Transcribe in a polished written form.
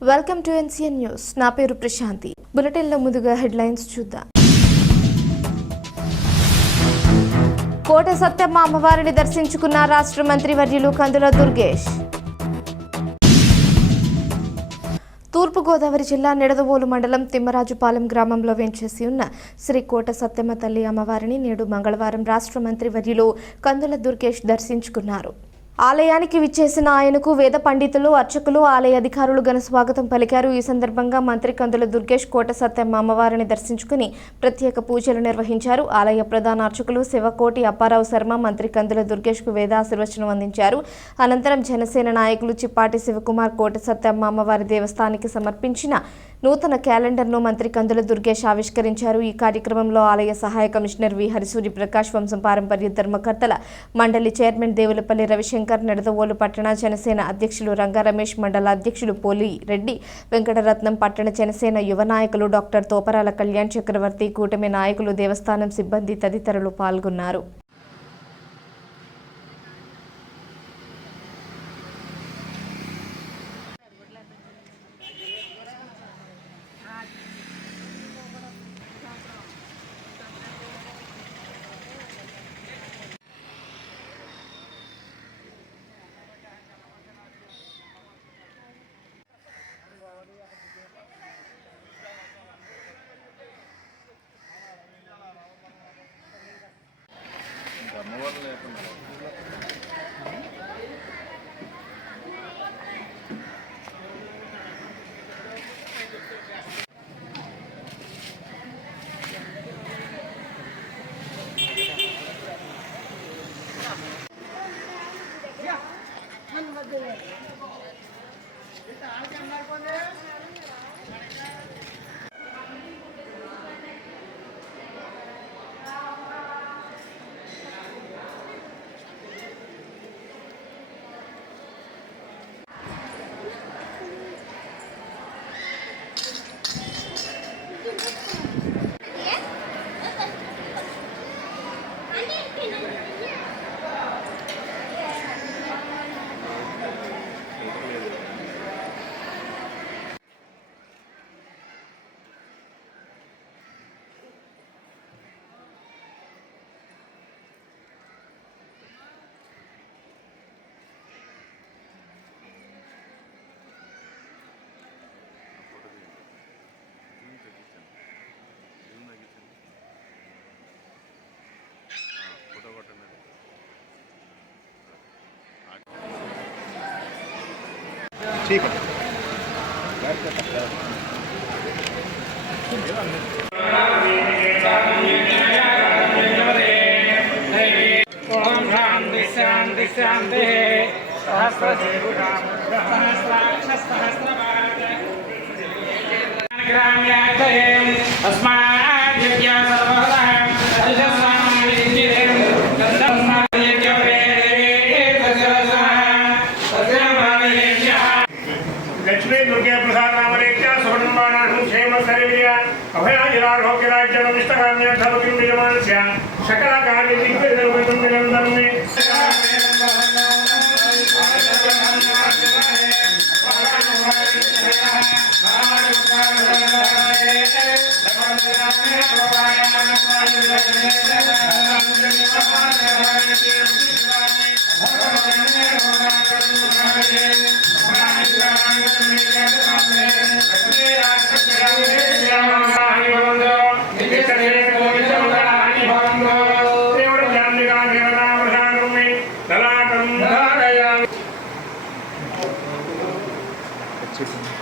Welcome to NCN news. నా పేరు ప్రశాంతి. బులెటిన్లో ముందుగా హెడ్లైన్స్ చూద్దాం. కోట సత్యమ్మ అమ్మవారిని దర్శించుకున్న రాష్ట్ర మంత్రి వర్యులు కందుల దుర్గేష్. తూర్పుగోదావరి జిల్లా నిడదవోలు మండలం తిమ్మరాజుపాలెం గ్రామంలో వేంచేసి ఉన్న శ్రీ కోట సత్యమ్మ తల్లి అమ్మవారిని నేడు మంగళవారం రాష్ట్ర మంత్రి వర్యులు కందుల దుర్గేష్ దర్శించుకున్నారు. ఆలయానికి విచ్చేసిన ఆయనకు వేద పండితులు, అర్చకులు, ఆలయ అధికారులు ఘన స్వాగతం పలికారు. ఈ సందర్భంగా మంత్రి కందుల దుర్గేష్ కోట సత్యమ్మ అమ్మవారిని దర్శించుకుని ప్రత్యేక పూజలు నిర్వహించారు. ఆలయ ప్రధాన అర్చకులు శివకోటి అప్పారావు శర్మ మంత్రి కందుల దుర్గేష్కు వేదాశీర్వచనం అందించారు. అనంతరం జనసేన నాయకులు చిప్పాటి శివకుమార్ కోట సత్యమ్మ అమ్మవారి దేవస్థానానికి సమర్పించిన నూతన క్యాలెండర్ను మంత్రి కందుల దుర్గేష్ ఆవిష్కరించారు. ఈ కార్యక్రమంలో ఆలయ సహాయ కమిషనర్ వి హరిసూరి ప్రకాష్, వంశం పారంపర్య ధర్మకర్తల మండలి చైర్మన్ దేవులపల్లి రవిశంకర్, నిడదవోలు పట్టణ జనసేన అధ్యక్షులు రంగా రమేష్, మండల అధ్యక్షులు పోలి రెడ్డి వెంకటరత్నం, పట్టణ జనసేన యువ నాయకులు డాక్టర్ తోపరాల కళ్యాణ్ చక్రవర్తి, కూటమి నాయకులు, దేవస్థానం సిబ్బంది తదితరులు పాల్గొన్నారు. ठीक है. ओम शांति शांति शांति लक्ष्मी दुर्गे प्रसाद नामरेख्या सुवर्णमानाहं क्षेम सर्वया अभयाजिरारोग्यराज्यनिष्ठकाम्यर्थवकिं निजमानस्य सकलकार्यदिग्विजयं निरन्तरं अच्छी